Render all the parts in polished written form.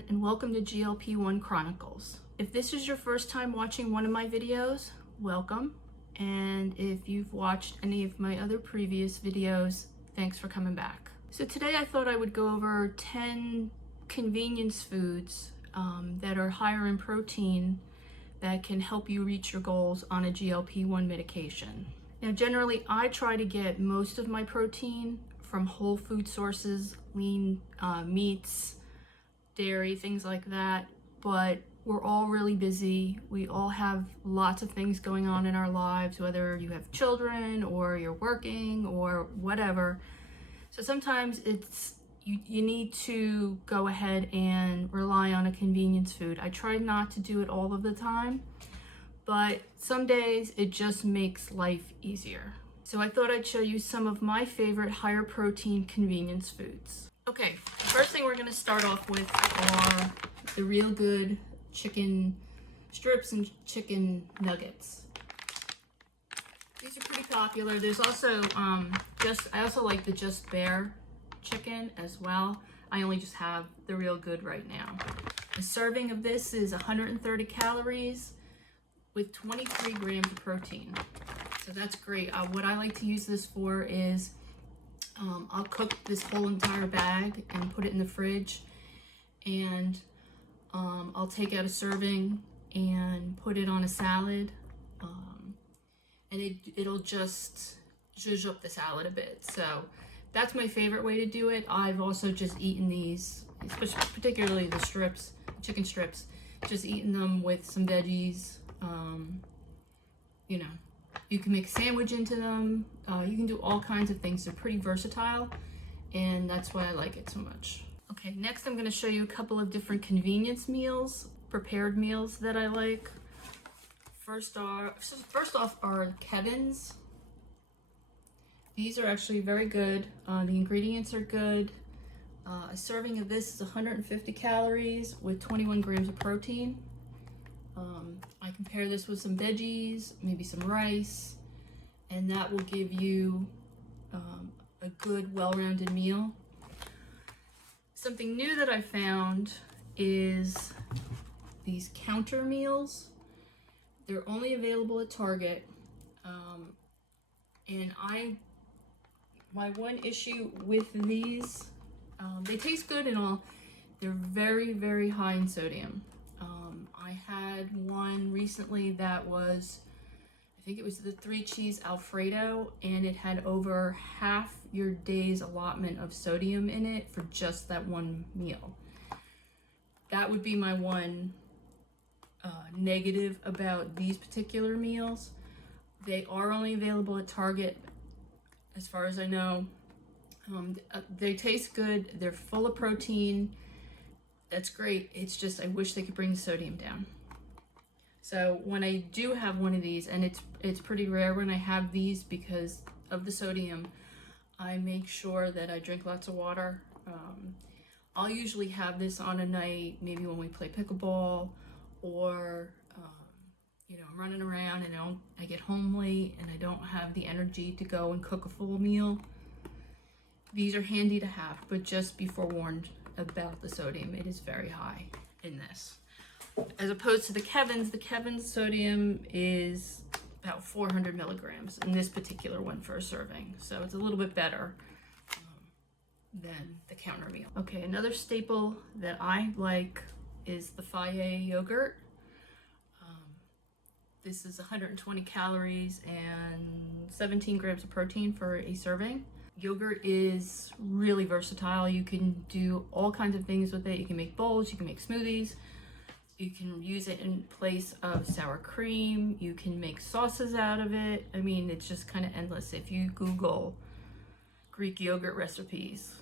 everyone, and welcome to GLP-1 Chronicles. If this is your first time watching one of my videos, welcome. And if you've watched any of my other previous videos, thanks for coming back. So today I thought I would go over 10 convenience foods that are higher in protein that can help you reach your goals on a GLP-1 medication. Now, generally, I try to get most of my protein from whole food sources, lean meats, dairy, things like that, but we're all really busy. We all have lots of things going on in our lives, whether you have children or you're working or whatever. So sometimes you need to go ahead and rely on a convenience food. I try not to do it all of the time, but some days it just makes life easier. So I thought I'd show you some of my favorite higher protein convenience foods. Okay, first thing we're gonna start off with are the Real Good chicken strips and chicken nuggets. These are pretty popular. There's also, I also like the Just Bare chicken as well. I only just have the Real Good right now. A serving of this is 130 calories with 23 grams of protein. So that's great. What I like to use this for is I'll cook this whole entire bag and put it in the fridge, and I'll take out a serving and put it on a salad, and it'll just zhuzh up the salad a bit. So that's my favorite way to do it. I've also just eaten these, particularly the strips, chicken strips, just eaten them with some veggies. You know, you can make a sandwich into them. You can do all kinds of things. They're pretty versatile, and that's why I like it so much. Okay, next I'm going to show you a couple of different convenience meals, prepared meals that I like. First off are Kevin's. These are actually very good. The ingredients are good. A serving of this is 150 calories with 21 grams of protein. I can pair this with some veggies, maybe some rice, and that will give you a good, well-rounded meal. Something new that I found is these counter meals. They're only available at Target, and my one issue with these, they taste good and all, they're very, very high in sodium. I had one recently that was, I think it was the 3 cheese Alfredo, and it had over half your day's allotment of sodium in it for just that one meal. That would be my one negative about these particular meals. They are only available at Target, as far as I know. They taste good. They're full of protein. That's great. It's just I wish they could bring the sodium down. So when I do have one of these, and it's pretty rare when I have these because of the sodium, I make sure that I drink lots of water. I'll usually have this on a night, maybe when we play pickleball, or you know, I'm running around and I get home late and I don't have the energy to go and cook a full meal. These are handy to have, but just be forewarned about the sodium. It is very high in this. As opposed to the Kevin's sodium is about 400 milligrams in this particular one for a serving. So it's a little bit better than the counter meal. Okay, another staple that I like is the Fage yogurt. This is 120 calories and 17 grams of protein for a serving. Yogurt is really versatile. You can do all kinds of things with it. You can make bowls, you can make smoothies, you can use it in place of sour cream, you can make sauces out of it. I mean, it's just kind of endless. If you Google Greek yogurt recipes,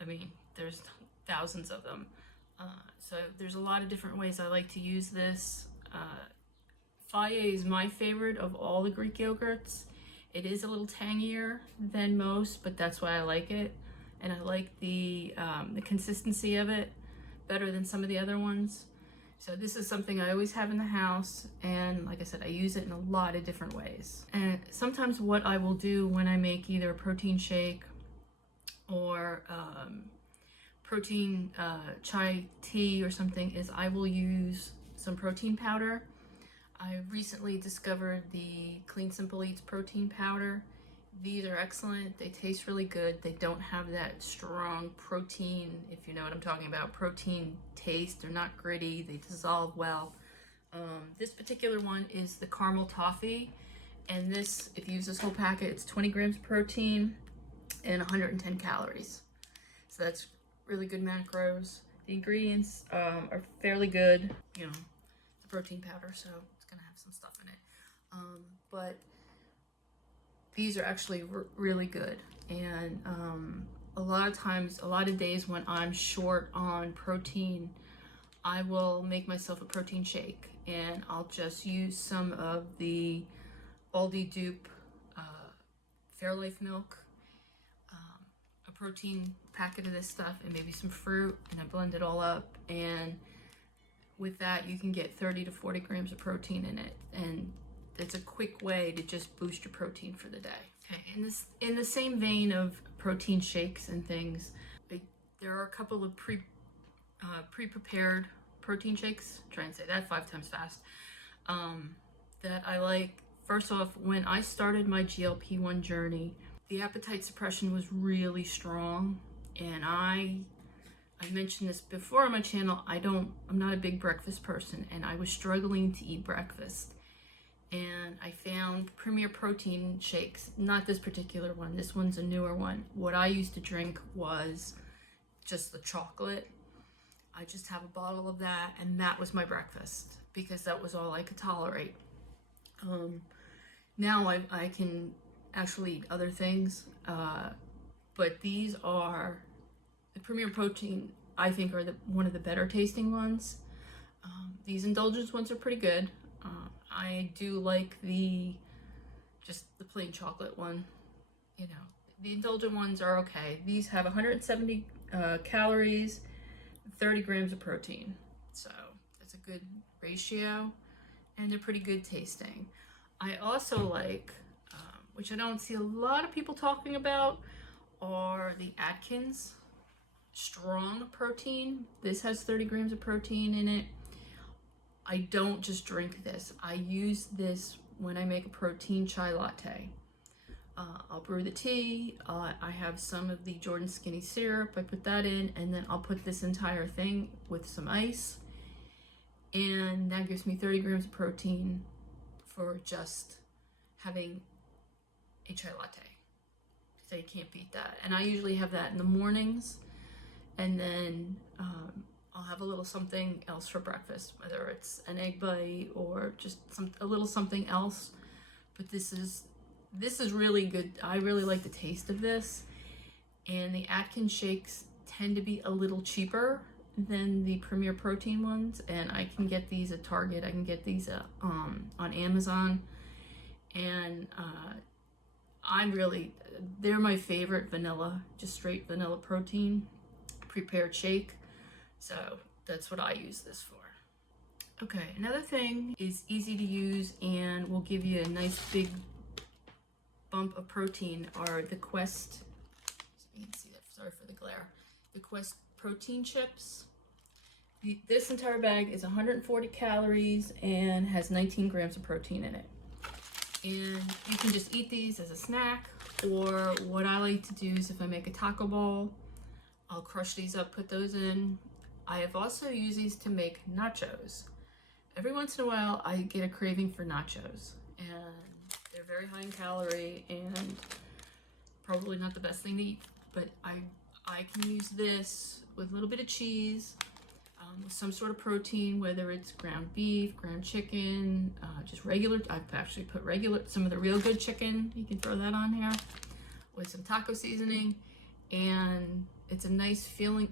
I mean, there's thousands of them. So there's a lot of different ways I like to use this. Fage is my favorite of all the Greek yogurts. It is a little tangier than most, but that's why I like it. And I like the consistency of it better than some of the other ones. So this is something I always have in the house. And like I said, I use it in a lot of different ways. And sometimes what I will do when I make either a protein shake or protein chai tea or something is I will use some protein powder. I recently discovered the Clean Simple Eats protein powder. These are excellent. They taste really good. They don't have that strong protein, if you know what I'm talking about, protein taste. They're not gritty. They dissolve well. This particular one is the caramel toffee, and this, if you use this whole packet, it's 20 grams of protein and 110 calories. So that's really good macros. The ingredients are fairly good. You know, the protein powder, so it's gonna have some stuff in it. But these are actually really good. And a lot of times, a lot of days when I'm short on protein, I will make myself a protein shake, and I'll just use some of the Aldi dupe Fairlife milk, a protein packet of this stuff, and maybe some fruit, and I blend it all up. And with that, you can get 30 to 40 grams of protein in it, and it's a quick way to just boost your protein for the day. Okay, in the same vein of protein shakes and things, there are a couple of pre-prepared protein shakes, try and say that 5 times fast, that I like. First off, when I started my GLP-1 journey, the appetite suppression was really strong, and I mentioned this before on my channel, I'm not a big breakfast person, and I was struggling to eat breakfast. And I found Premier Protein shakes, not this particular one, this one's a newer one. What I used to drink was just the chocolate. I just have a bottle of that, and that was my breakfast because that was all I could tolerate. Now I can actually eat other things, but these are, the Premier Protein, I think, are one of the better tasting ones. These indulgence ones are pretty good. I do like just the plain chocolate one. You know, the indulgent ones are okay. These have 170 calories, 30 grams of protein. So that's a good ratio, and they're pretty good tasting. I also like, which I don't see a lot of people talking about, are the Atkins strong protein. This has 30 grams of protein in it. I don't just drink this. I use this when I make a protein chai latte. I'll brew the tea. I have some of the Jordan Skinny syrup. I put that in, and then I'll put this entire thing with some ice. And that gives me 30 grams of protein for just having a chai latte. So you can't beat that. And I usually have that in the mornings, and then I'll have a little something else for breakfast, whether it's an egg bite or just a little something else. But this is really good. I really like the taste of this. And the Atkins shakes tend to be a little cheaper than the Premier Protein ones, and I can get these at Target. I can get these on Amazon, and they're my favorite vanilla, just straight vanilla protein prepared shake. So that's what I use this for. Okay, another thing is easy to use and will give you a nice big bump of protein are the Quest, you can see that, sorry for the glare, the Quest protein chips. This entire bag is 140 calories and has 19 grams of protein in it. And you can just eat these as a snack, or what I like to do is if I make a taco bowl, I'll crush these up, put those in. I have also used these to make nachos. Every once in a while, I get a craving for nachos, and they're very high in calorie and probably not the best thing to eat, but I can use this with a little bit of cheese, with some sort of protein, whether it's ground beef, ground chicken, just regular. I've actually put some of the Real Good chicken. You can throw that on here with some taco seasoning, and it's a nice filling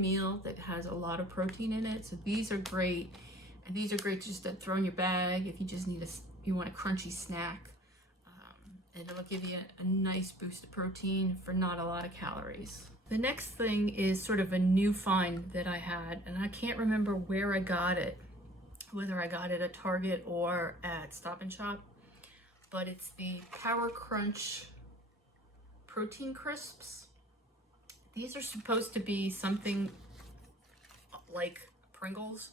meal that has a lot of protein in it. So these are great, and these are great to just throw in your bag if you just need you want a crunchy snack, and it'll give you a nice boost of protein for not a lot of calories. The next thing is sort of a new find that I had, and I can't remember where I got it, whether I got it at Target or at Stop and Shop, but it's the Power Crunch protein crisps. These are supposed to be something like Pringles,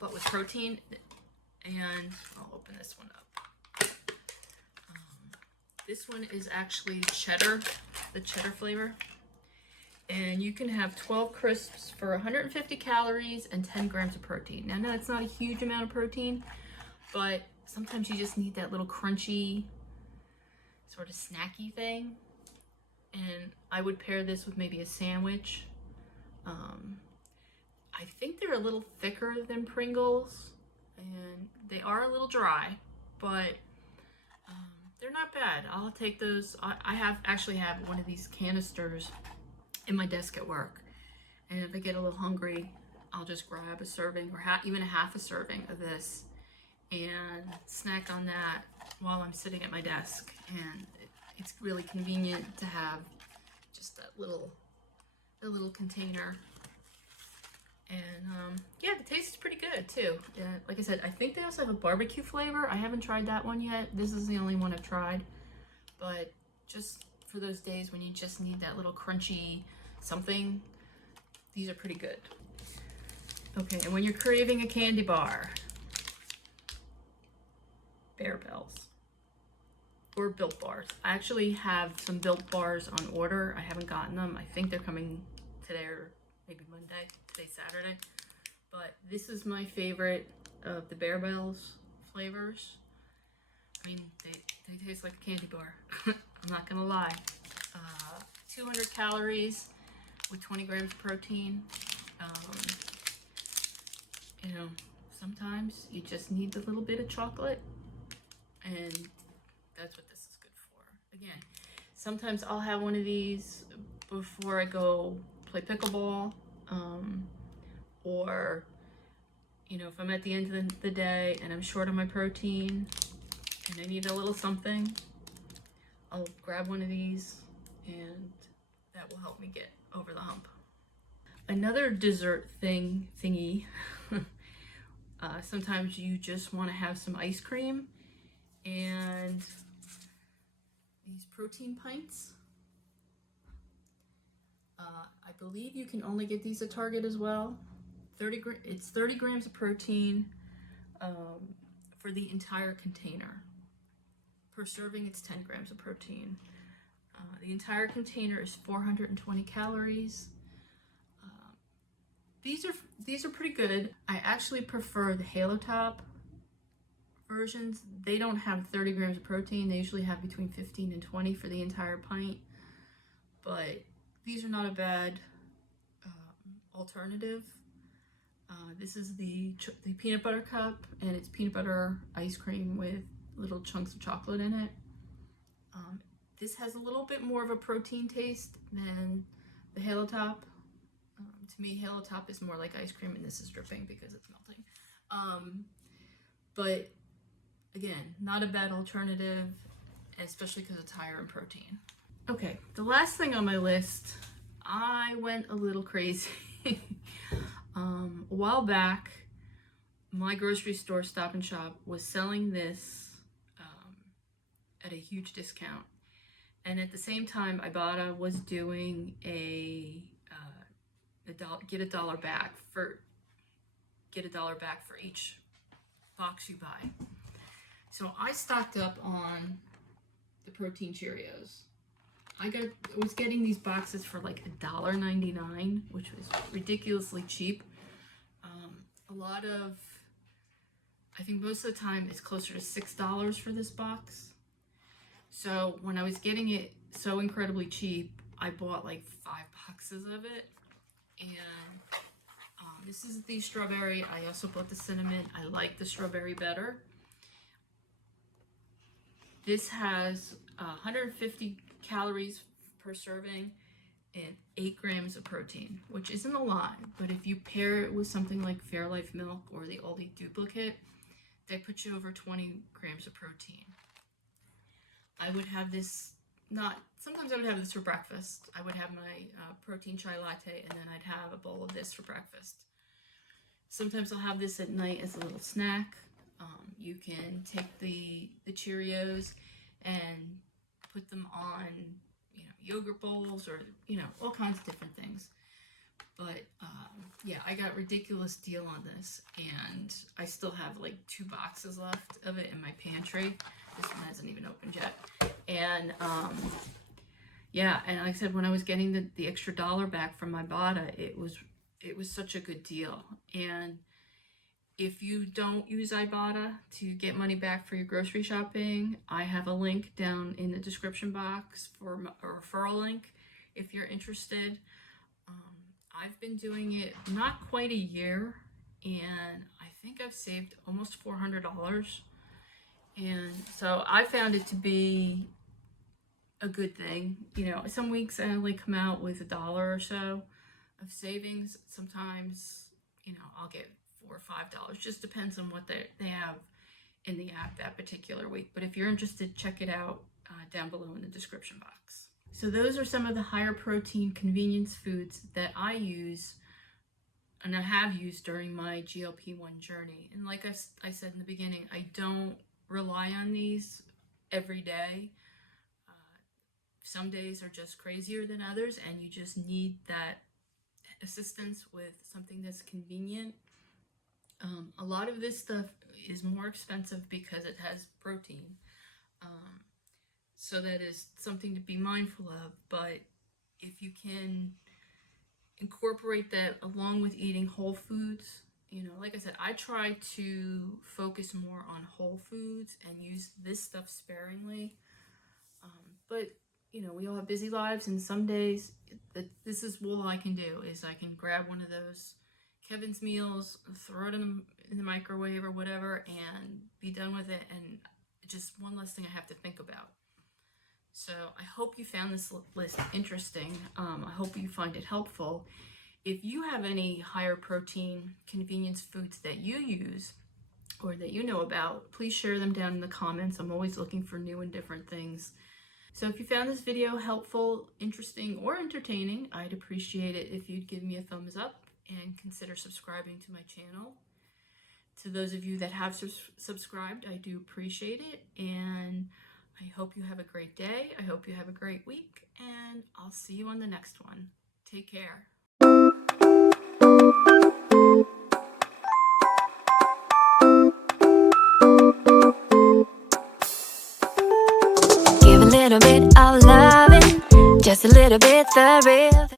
but with protein. And I'll open this one up. This one is actually cheddar, the cheddar flavor. And you can have 12 crisps for 150 calories and 10 grams of protein. Now, that's not a huge amount of protein, but sometimes you just need that little crunchy, sort of snacky thing. And I would pair this with maybe a sandwich. I think they're a little thicker than Pringles, and they are a little dry, but they're not bad. I'll take those. I actually have one of these canisters in my desk at work, and if I get a little hungry, I'll just grab a serving or even a half a serving of this and snack on that while I'm sitting at my desk. And it's really convenient to have just that little container. And yeah, the taste is pretty good too. Like I said, I think they also have a barbecue flavor. I haven't tried that one yet. This is the only one I've tried, but just for those days when you just need that little crunchy something, these are pretty good. Okay, and when you're craving a candy bar, Bear Bells or Built Bars. I actually have some Built Bars on order. I haven't gotten them. I think they're coming today or maybe Monday. Today's Saturday. But this is my favorite of the Bear Bells flavors. I mean, they taste like a candy bar. I'm not gonna lie. 200 calories with 20 grams of protein. You know, sometimes you just need a little bit of chocolate, and that's what this is good for. Again, sometimes I'll have one of these before I go play pickleball, or, you know, if I'm at the end of the day and I'm short on my protein and I need a little something, I'll grab one of these, and that will help me get over the hump. Another dessert thingy, sometimes you just want to have some ice cream, and these protein pints. I believe you can only get these at Target as well. It's 30 grams of protein for the entire container. Per serving, it's 10 grams of protein. The entire container is 420 calories. These are pretty good. I actually prefer the Halo Top versions. They don't have 30 grams of protein. They usually have between 15 and 20 for the entire pint. But these are not a bad alternative. This is the peanut butter cup, and it's peanut butter ice cream with little chunks of chocolate in it. This has a little bit more of a protein taste than the Halo Top. To me, Halo Top is more like ice cream, and this is dripping because it's melting. But again, not a bad alternative, especially because it's higher in protein. Okay, the last thing on my list, I went a little crazy. A while back, my grocery store, Stop and Shop, was selling this at a huge discount. And at the same time, Ibotta was doing get a dollar back for each box you buy. So I stocked up on the protein Cheerios. I was getting these boxes for like $1.99, which was ridiculously cheap. I think most of the time it's closer to $6 for this box. So when I was getting it so incredibly cheap, I bought like 5 boxes of it. And this is the strawberry. I also bought the cinnamon. I like the strawberry better. This has 150 calories per serving and 8 grams of protein, which isn't a lot, but if you pair it with something like Fairlife milk or the Aldi duplicate, they put you over 20 grams of protein. I would have this, sometimes I would have this for breakfast. I would have my protein chai latte, and then I'd have a bowl of this for breakfast. Sometimes I'll have this at night as a little snack. You can take the Cheerios and put them on, yogurt bowls, or, you know, all kinds of different things. But yeah, I got a ridiculous deal on this, and I still have like 2 boxes left of it in my pantry. This one hasn't even opened yet. And yeah, and like I said, when I was getting the extra $1 back from my Bada, it was such a good deal. And if you don't use Ibotta to get money back for your grocery shopping, I have a link down in the description box for a referral link if you're interested. I've been doing it not quite a year, and I think I've saved almost $400. And so I found it to be a good thing. You know, some weeks I only come out with $1 or so of savings. Sometimes, you know, I'll get $4 or $5. Just depends on what they have in the app that particular week. But if you're interested, check it out down below in the description box. So those are some of the higher protein convenience foods that I use and I have used during my GLP-1 journey. And like I said in the beginning, I don't rely on these every day. Some days are just crazier than others, and you just need that assistance with something that's convenient. A lot of this stuff is more expensive because it has protein. So that is something to be mindful of. But if you can incorporate that along with eating whole foods, you know, like I said, I try to focus more on whole foods and use this stuff sparingly. But, you know, we all have busy lives, and some days this is all I can do is I can grab one of those Kevin's meals, throw it in the microwave or whatever, and be done with it. And just one less thing I have to think about. So I hope you found this list interesting. I hope you find it helpful. If you have any higher protein convenience foods that you use or that you know about, please share them down in the comments. I'm always looking for new and different things. So if you found this video helpful, interesting, or entertaining, I'd appreciate it if you'd give me a thumbs up and consider subscribing to my channel. To those of you that have subscribed, I do appreciate it, and I hope you have a great day. I hope you have a great week, and I'll see you on the next one. Take care. Give a little bit of loving, just a little bit the real thing.